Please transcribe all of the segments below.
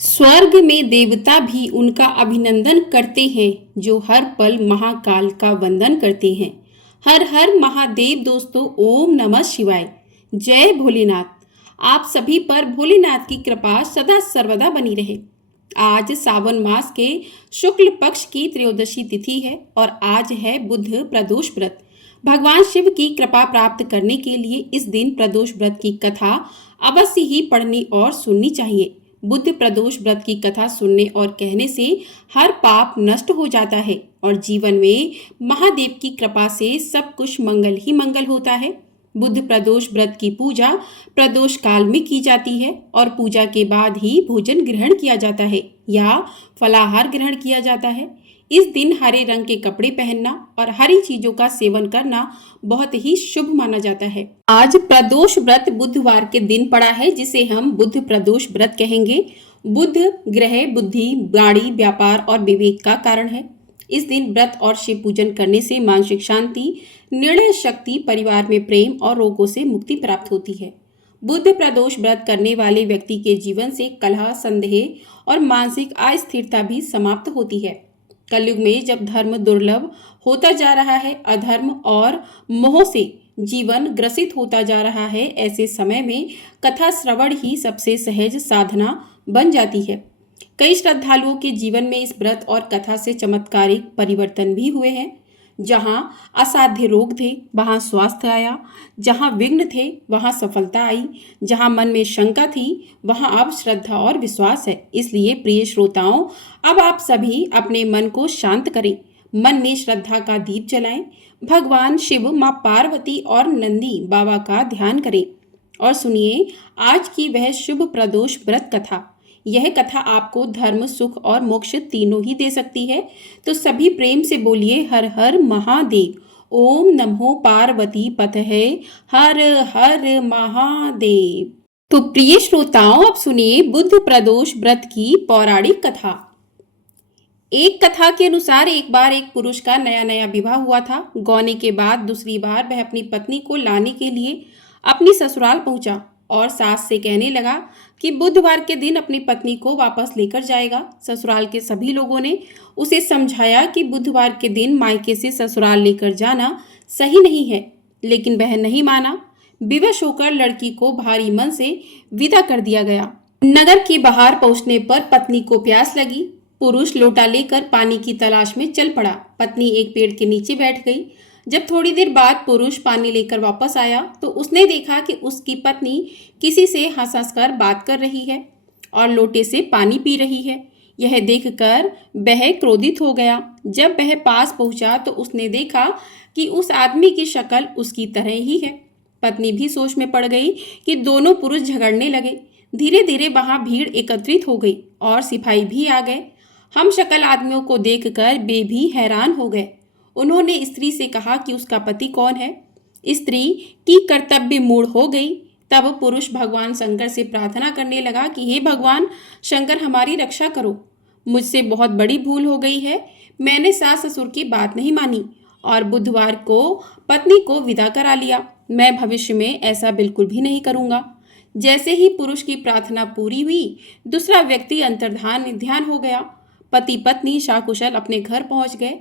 स्वर्ग में देवता भी उनका अभिनंदन करते हैं जो हर पल महाकाल का वंदन करते हैं। हर हर महादेव दोस्तों, ओम नमः शिवाय। जय भोलेनाथ। आप सभी पर भोलेनाथ की कृपा सदा सर्वदा बनी रहे। आज सावन मास के शुक्ल पक्ष की त्रयोदशी तिथि है और आज है बुध प्रदोष व्रत। भगवान शिव की कृपा प्राप्त करने के लिए इस दिन प्रदोष व्रत की कथा अवश्य ही पढ़नी और सुननी चाहिए। बुद्ध प्रदोष व्रत की कथा सुनने और कहने से हर पाप नष्ट हो जाता है और जीवन में महादेव की कृपा से सब कुछ मंगल ही मंगल होता है। बुद्ध प्रदोष व्रत की पूजा प्रदोष काल में की जाती है और पूजा के बाद ही भोजन ग्रहण किया जाता है या फलाहार ग्रहण किया जाता है। इस दिन हरे रंग के कपड़े पहनना और हरी चीजों का सेवन करना बहुत ही शुभ माना जाता है। आज प्रदोष व्रत बुधवार के दिन पड़ा है, जिसे हम बुद्ध प्रदोष व्रत कहेंगे। बुध ग्रह बुद्धि, वाणी, व्यापार और विवेक का कारण है। इस दिन व्रत और शिव पूजन करने से मानसिक शांति, निर्णय शक्ति, परिवार में प्रेम और रोगों से मुक्ति प्राप्त होती है। बुद्ध प्रदोष व्रत करने वाले व्यक्ति के जीवन से कलह, संदेह और मानसिक अस्थिरता भी समाप्त होती है। कलयुग में जब धर्म दुर्लभ होता जा रहा है, अधर्म और मोह से जीवन ग्रसित होता जा रहा है, ऐसे समय में कथा श्रवण ही सबसे सहज साधना बन जाती है। कई श्रद्धालुओं के जीवन में इस व्रत और कथा से चमत्कारिक परिवर्तन भी हुए हैं। जहाँ असाध्य रोग थे वहाँ स्वास्थ्य आया, जहाँ विघ्न थे वहाँ सफलता आई, जहाँ मन में शंका थी वहाँ अब श्रद्धा और विश्वास है। इसलिए प्रिय श्रोताओं, अब आप सभी अपने मन को शांत करें, मन में श्रद्धा का दीप जलाएं, भगवान शिव, माँ पार्वती और नंदी बाबा का ध्यान करें और सुनिए आज की वह शुभ प्रदोष व्रत कथा। यह कथा आपको धर्म, सुख और मोक्ष तीनों ही दे सकती है। तो सभी प्रेम से बोलिए हर हर महादेव। ओम नमो पार्वती पतये हर हर महादेव। तो प्रिय श्रोताओं, अब सुनिए बुद्ध प्रदोष व्रत की पौराणिक कथा। एक कथा के अनुसार एक बार एक पुरुष का नया नया विवाह हुआ था। गौने के बाद दूसरी बार वह अपनी पत्नी को लाने के लिए अपनी ससुराल पहुंचा और सास से कहने लगा कि बुधवार के दिन अपनी पत्नी को वापस लेकर जाएगा। ससुराल के सभी लोगों ने उसे समझाया कि बुधवार के दिन मायके से ससुराल लेकर जाना सही नहीं है, लेकिन वह नहीं माना। विवश होकर लड़की को भारी मन से विदा कर दिया गया। नगर के बाहर पहुंचने पर पत्नी को प्यास लगी। पुरुष लोटा लेकर पानी की तलाश में चल पड़ा। पत्नी एक पेड़ के नीचे बैठ गई। जब थोड़ी देर बाद पुरुष पानी लेकर वापस आया तो उसने देखा कि उसकी पत्नी किसी से हंस हंस कर बात कर रही है और लोटे से पानी पी रही है। यह देखकर वह क्रोधित हो गया। जब वह पास पहुंचा तो उसने देखा कि उस आदमी की शक्ल उसकी तरह ही है। पत्नी भी सोच में पड़ गई कि दोनों पुरुष झगड़ने लगे। धीरे धीरे वहां भीड़ एकत्रित हो गई और सिपाही भी आ गए। हम शक्ल आदमियों को देखकर वे भी हैरान हो गए। उन्होंने स्त्री से कहा कि उसका पति कौन है। स्त्री की कर्तव्य मूढ़ हो गई। तब पुरुष भगवान शंकर से प्रार्थना करने लगा कि हे भगवान शंकर, हमारी रक्षा करो। मुझसे बहुत बड़ी भूल हो गई है। मैंने सास ससुर की बात नहीं मानी और बुधवार को पत्नी को विदा करा लिया। मैं भविष्य में ऐसा बिल्कुल भी नहीं करूँगा। जैसे ही पुरुष की प्रार्थना पूरी हुई, दूसरा व्यक्ति अंतर्धान ध्यान हो गया। पति पत्नी शाकुशल अपने घर पहुंच गए।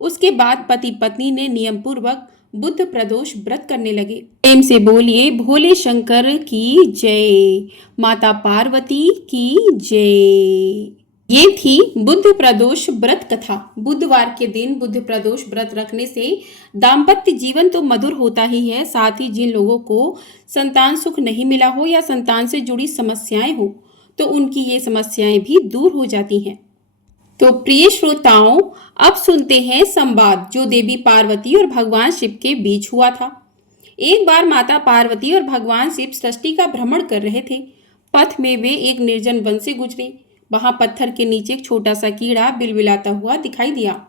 उसके बाद पति पत्नी ने नियम पूर्वक बुद्ध प्रदोष व्रत करने लगे। प्रेम से बोलिए भोले शंकर की जय, माता पार्वती की जय। ये थी बुद्ध प्रदोष व्रत कथा। बुधवार के दिन बुद्ध प्रदोष व्रत रखने से दाम्पत्य जीवन तो मधुर होता ही है, साथ ही जिन लोगों को संतान सुख नहीं मिला हो या संतान से जुड़ी समस्याएं हो तो उनकी ये समस्याएं भी दूर हो जाती हैं। तो प्रिय श्रोताओं, अब सुनते हैं संवाद जो देवी पार्वती और भगवान शिव के बीच हुआ था। एक बार माता पार्वती और भगवान शिव सृष्टि का भ्रमण कर रहे थे। पथ में वे एक निर्जन वन से गुजरे। वहां पत्थर के नीचे एक छोटा सा कीड़ा बिलबिलाता हुआ दिखाई दिया,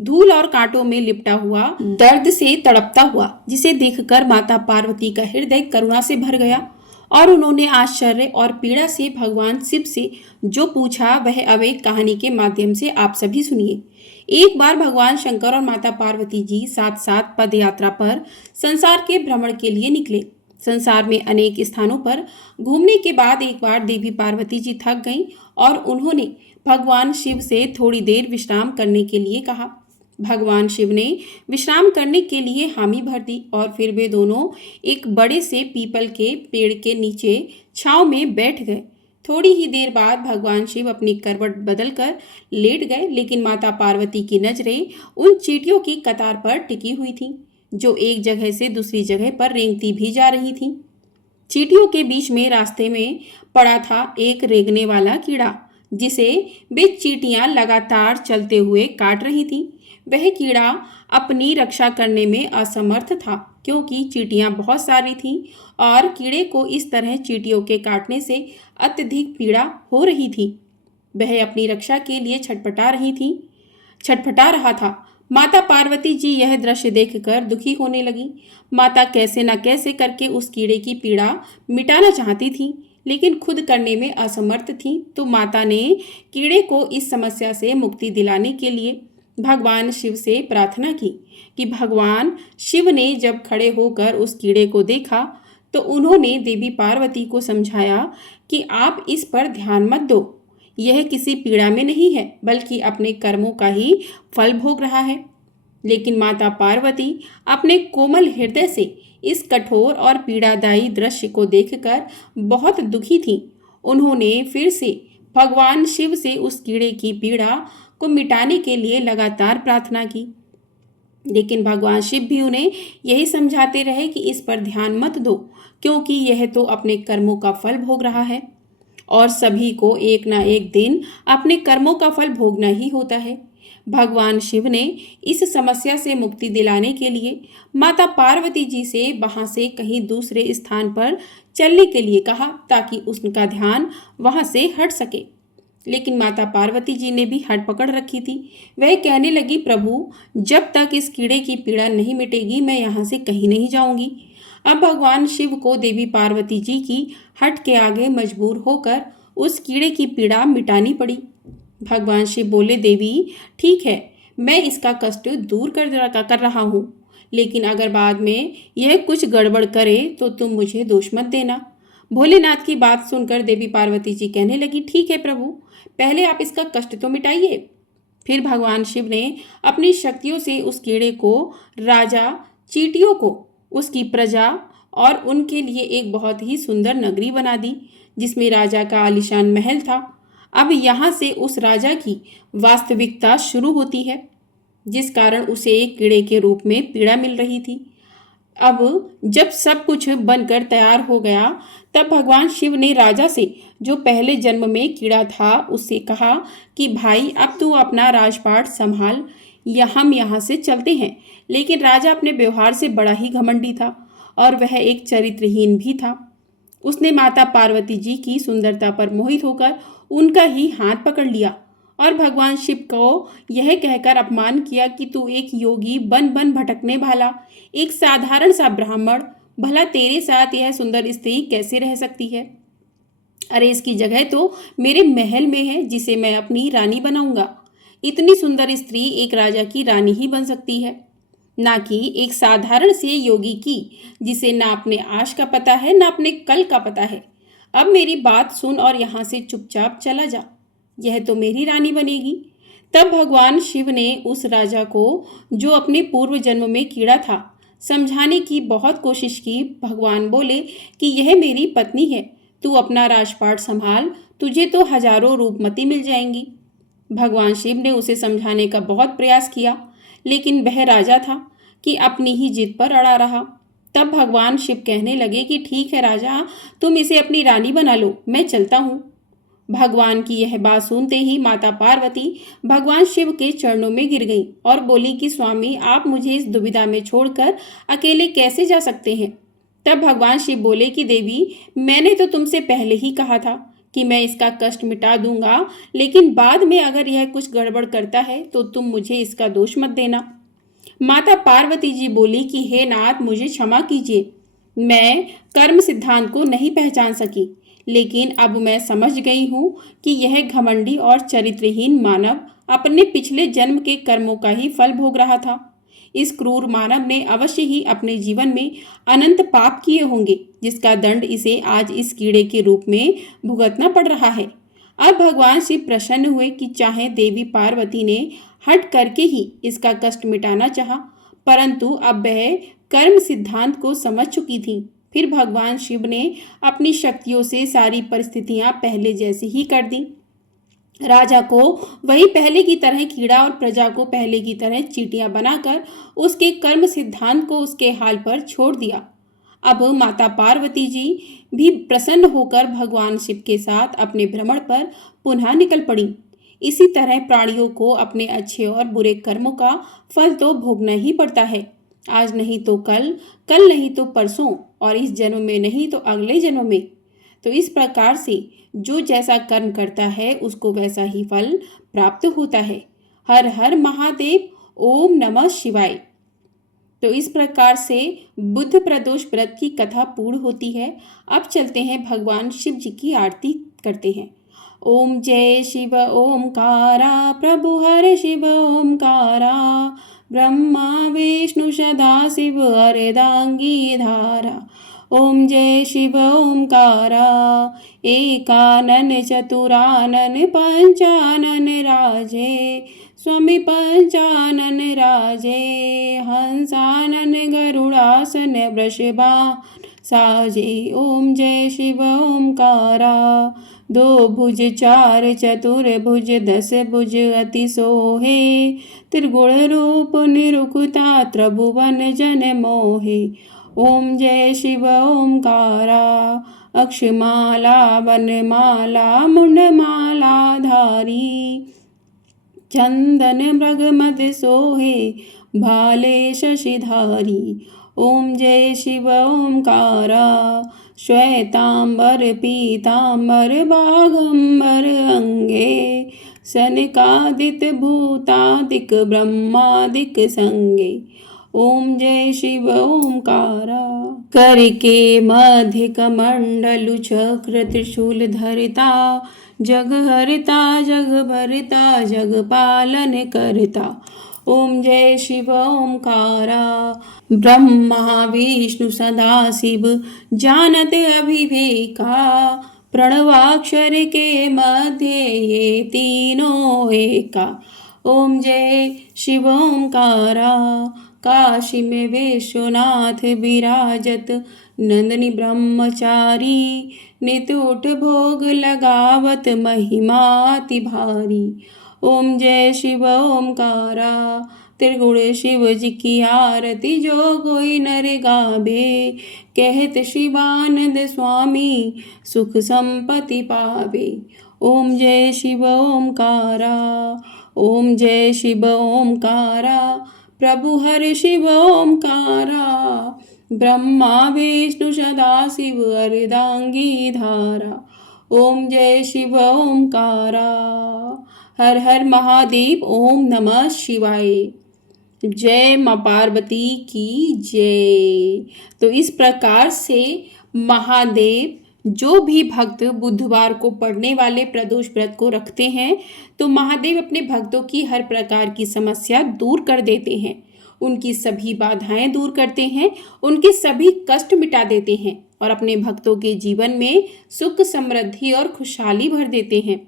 धूल और कांटों में लिपटा हुआ, दर्द से तड़पता हुआ, जिसे देखकर माता पार्वती का हृदय करुणा से भर गया और उन्होंने आश्चर्य और पीड़ा से भगवान शिव से जो पूछा वह अब एक कहानी के माध्यम से आप सभी सुनिए। एक बार भगवान शंकर और माता पार्वती जी साथ साथ पद यात्रा पर संसार के भ्रमण के लिए निकले। संसार में अनेक स्थानों पर घूमने के बाद एक बार देवी पार्वती जी थक गईं और उन्होंने भगवान शिव से थोड़ी देर विश्राम करने के लिए कहा। भगवान शिव ने विश्राम करने के लिए हामी भर दी और फिर वे दोनों एक बड़े से पीपल के पेड़ के नीचे छांव में बैठ गए। थोड़ी ही देर बाद भगवान शिव अपनी करवट बदलकर लेट गए, लेकिन माता पार्वती की नजरें उन चींटियों की कतार पर टिकी हुई थीं, जो एक जगह से दूसरी जगह पर रेंगती भी जा रही थीं। चींटियों के बीच में रास्ते में पड़ा था एक रेंगने वाला कीड़ा, जिसे वे चींटियां लगातार चलते हुए काट रही थीं। वह कीड़ा अपनी रक्षा करने में असमर्थ था, क्योंकि चींटियां बहुत सारी थीं और कीड़े को इस तरह चींटियों के काटने से अत्यधिक पीड़ा हो रही थी। वह अपनी रक्षा के लिए छटपटा रहा था। माता पार्वती जी यह दृश्य देखकर दुखी होने लगी। माता कैसे न कैसे करके उस कीड़े की पीड़ा मिटाना चाहती थी, लेकिन खुद करने में असमर्थ थी। तो माता ने कीड़े को इस समस्या से मुक्ति दिलाने के लिए भगवान शिव से प्रार्थना की कि भगवान शिव ने जब खड़े होकर उस कीड़े को देखा तो उन्होंने देवी पार्वती को समझाया कि आप इस पर ध्यान मत दो, यह किसी पीड़ा में नहीं है, बल्कि अपने कर्मों का ही फल भोग रहा है। लेकिन माता पार्वती अपने कोमल हृदय से इस कठोर और पीड़ादायी दृश्य को देखकर बहुत दुखी थीं। उन्होंने फिर से भगवान शिव से उस कीड़े की पीड़ा को मिटाने के लिए लगातार प्रार्थना की, लेकिन भगवान शिव भी उन्हें यही समझाते रहे कि इस पर ध्यान मत दो, क्योंकि यह तो अपने कर्मों का फल भोग रहा है और सभी को एक ना एक दिन अपने कर्मों का फल भोगना ही होता है। भगवान शिव ने इस समस्या से मुक्ति दिलाने के लिए माता पार्वती जी से वहां से कहीं दूसरे स्थान पर चलने के लिए कहा, ताकि उनका ध्यान वहां से हट सके। लेकिन माता पार्वती जी ने भी हट पकड़ रखी थी। वह कहने लगी, प्रभु, जब तक इस कीड़े की पीड़ा नहीं मिटेगी मैं यहाँ से कहीं नहीं जाऊंगी। अब भगवान शिव को देवी पार्वती जी की हट के आगे मजबूर होकर उस कीड़े की पीड़ा मिटानी पड़ी। भगवान शिव बोले, देवी ठीक है, मैं इसका कष्ट दूर कर रहा हूँ, लेकिन अगर बाद में यह कुछ गड़बड़ करे तो तुम मुझे दोष मत देना। भोलेनाथ की बात सुनकर देवी पार्वती जी कहने लगी, ठीक है प्रभु, पहले आप इसका कष्ट तो मिटाइए। फिर भगवान शिव ने अपनी शक्तियों से उस कीड़े को, राजा चींटियों को, उसकी प्रजा और उनके लिए एक बहुत ही सुंदर नगरी बना दी, जिसमें राजा का आलीशान महल था। अब यहाँ से उस राजा की वास्तविकता शुरू होती है, जिस कारण उसे एक कीड़े के रूप में पीड़ा मिल रही थी। अब जब सब कुछ बनकर तैयार हो गया, तब भगवान शिव ने राजा से, जो पहले जन्म में कीड़ा था, उससे कहा कि भाई अब तू अपना राजपाट संभाल, हम यहाँ से चलते हैं। लेकिन राजा अपने व्यवहार से बड़ा ही घमंडी था और वह एक चरित्रहीन भी था। उसने माता पार्वती जी की सुंदरता पर मोहित होकर उनका ही हाथ पकड़ लिया और भगवान शिव को यह कहकर अपमान किया कि तू एक योगी बन बन भटकने वाला, एक साधारण सा ब्राह्मण, भला तेरे साथ यह सुंदर स्त्री कैसे रह सकती है? अरे इसकी जगह तो मेरे महल में है, जिसे मैं अपनी रानी बनाऊंगा। इतनी सुंदर स्त्री एक राजा की रानी ही बन सकती है, ना कि एक साधारण से योगी की, जिसे ना अपने आज का पता है ना अपने कल का पता है। अब मेरी बात सुन और यहाँ से चुपचाप चला जा, यह तो मेरी रानी बनेगी। तब भगवान शिव ने उस राजा को, जो अपने पूर्व जन्म में कीड़ा था, समझाने की बहुत कोशिश की। भगवान बोले कि यह मेरी पत्नी है, तू अपना राजपाट संभाल, तुझे तो हजारों रूपमती मिल जाएंगी। भगवान शिव ने उसे समझाने का बहुत प्रयास किया, लेकिन वह राजा था कि अपनी ही जिद पर अड़ा रहा। तब भगवान शिव कहने लगे कि ठीक है राजा, तुम इसे अपनी रानी बना लो, मैं चलता हूँ। भगवान की यह बात सुनते ही माता पार्वती भगवान शिव के चरणों में गिर गईं और बोली कि स्वामी, आप मुझे इस दुविधा में छोड़कर अकेले कैसे जा सकते हैं? तब भगवान शिव बोले कि देवी, मैंने तो तुमसे पहले ही कहा था कि मैं इसका कष्ट मिटा दूंगा, लेकिन बाद में अगर यह कुछ गड़बड़ करता है तो तुम मुझे इसका दोष मत देना। माता पार्वती जी बोली कि हे नाथ, मुझे क्षमा कीजिए, मैं कर्म सिद्धांत को नहीं पहचान सकी, लेकिन अब मैं समझ गई हूँ कि यह घमंडी और चरित्रहीन मानव अपने पिछले जन्म के कर्मों का ही फल भोग रहा था। इस क्रूर मानव ने अवश्य ही अपने जीवन में अनंत पाप किए होंगे, जिसका दंड इसे आज इस कीड़े के रूप में भुगतना पड़ रहा है। अब भगवान शिव प्रसन्न हुए कि चाहे देवी पार्वती ने हट करके ही इसका कष्ट मिटाना चाहा, परंतु अब वह कर्म सिद्धांत को समझ चुकी थी। फिर भगवान शिव ने अपनी शक्तियों से सारी परिस्थितियां पहले जैसी ही कर दी। राजा को वही पहले की तरह कीड़ा और प्रजा को पहले की तरह चींटियां बनाकर उसके कर्म सिद्धांत को उसके हाल पर छोड़ दिया। अब माता पार्वती जी भी प्रसन्न होकर भगवान शिव के साथ अपने भ्रमण पर पुनः निकल पड़ी। इसी तरह प्राणियों को अपने अच्छे और बुरे कर्मों का फल तो भोगना ही पड़ता है। आज नहीं तो कल, कल नहीं तो परसों, और इस जन्म में नहीं तो अगले जन्म में। तो इस प्रकार से जो जैसा कर्म करता है उसको वैसा ही फल प्राप्त होता है। हर हर महादेव, ओम नमः शिवाय। तो इस प्रकार से बुद्ध प्रदोष व्रत की कथा पूर्ण होती है। अब चलते हैं भगवान शिव जी की आरती करते हैं। ओम जय शिव ओमकारा, प्रभु हर शिव ओमकारा, ब्रह्मा विष्णु सदा शिव अर्धांगी धारा। ओम जय शिव ओमकारा, एकानन चतुरानन पंचानन राजे, स्वामी पंचानन राजे, हंसानन गरुड़ासन वृषभा साजे। ओम जय शिव ओमकारा, दो भुज चार चतुर्भुज दस भुज अति सोहे, त्रिगुण रूप निरुक्ता त्रिभुवन जन मोहे। ओम जय शिव ओमकारा, अक्षमाला वनमाला मुंडमाला धारी, चंदन मृग मद सोहे भाले शशिधारी। ओम जय शिव ओमकारा, श्वेतांबर पीतांबर बाघंबर अंगे, सनकादिक भूतादिक ब्रह्मादिक संगे। ओम जय शिव ओमकारा, करके मध्य कमंडलु चक्र त्रिशूल धरता, जग हरता जग भरता जग पालन करता। ओम जय शिव ओमकारा, ब्रह्मा विष्णु सदा शिव जानत अभिवेका, प्रणवाक्षर के मध्य ये तीनों एका। ओम जय शिव ओमकारा, काशी में विश्वनाथ विराजत, नंदनी ब्रह्मचारी, नित उठ भोग लगावत महिमाति भारी। ओम जय शिव ओमकारा, त्रिगुण शिव जी की आरती जो कोई नर गावे, कहत शिवानंद स्वामी सुख संपत्ति पावे। ओम जय शिव ओमकारा, ओम जय शिव ओमकारा, प्रभु हर शिव ओमकारा, ब्रह्मा विष्णु सदा शिव अर्धांगी धारा। ओम जय शिव ओमकारा, हर हर महादेव, ओम नमः शिवाय। जय माँ पार्वती की जय। तो इस प्रकार से महादेव जो भी भक्त बुधवार को पड़ने वाले प्रदोष व्रत को रखते हैं तो महादेव अपने भक्तों की हर प्रकार की समस्या दूर कर देते हैं, उनकी सभी बाधाएं दूर करते हैं, उनके सभी कष्ट मिटा देते हैं और अपने भक्तों के जीवन में सुख समृद्धि और खुशहाली भर देते हैं।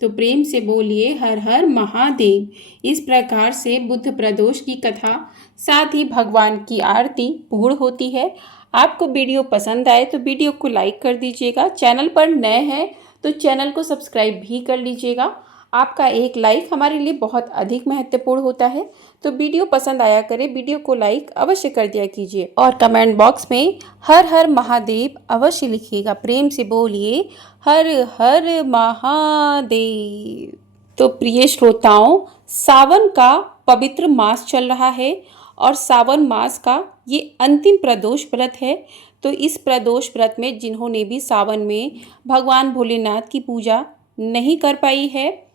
तो प्रेम से बोलिए हर हर महादेव। इस प्रकार से बुद्ध प्रदोष की कथा साथ ही भगवान की आरती पूर्ण होती है। आपको वीडियो पसंद आए तो वीडियो को लाइक कर दीजिएगा। चैनल पर नए हैं तो चैनल को सब्सक्राइब भी कर लीजिएगा। आपका एक लाइक हमारे लिए बहुत अधिक महत्वपूर्ण होता है। तो वीडियो पसंद आया करे, वीडियो को लाइक अवश्य कर दिया कीजिए और कमेंट बॉक्स में हर हर महादेव अवश्य लिखिएगा। प्रेम से बोलिए हर हर महादेव। तो प्रिय श्रोताओं, सावन का पवित्र मास चल रहा है और सावन मास का ये अंतिम प्रदोष व्रत है। तो इस प्रदोष व्रत में जिन्होंने भी सावन में भगवान भोलेनाथ की पूजा नहीं कर पाई है,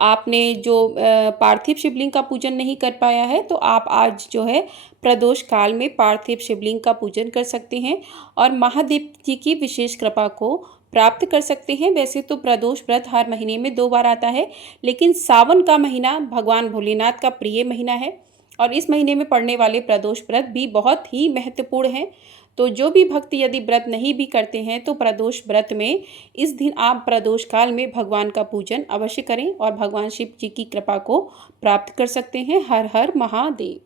आपने जो पार्थिव शिवलिंग का पूजन नहीं कर पाया है, तो आप आज जो है प्रदोष काल में पार्थिव शिवलिंग का पूजन कर सकते हैं और महादेव जी की विशेष कृपा को प्राप्त कर सकते हैं। वैसे तो प्रदोष व्रत हर महीने में 2 बार आता है, लेकिन सावन का महीना भगवान भोलेनाथ का प्रिय महीना है और इस महीने में पड़ने वाले प्रदोष व्रत भी बहुत ही महत्वपूर्ण हैं। तो जो भी भक्त यदि व्रत नहीं भी करते हैं तो प्रदोष व्रत में इस दिन आप प्रदोष काल में भगवान का पूजन अवश्य करें और भगवान शिव जी की कृपा को प्राप्त कर सकते हैं। हर हर महादेव।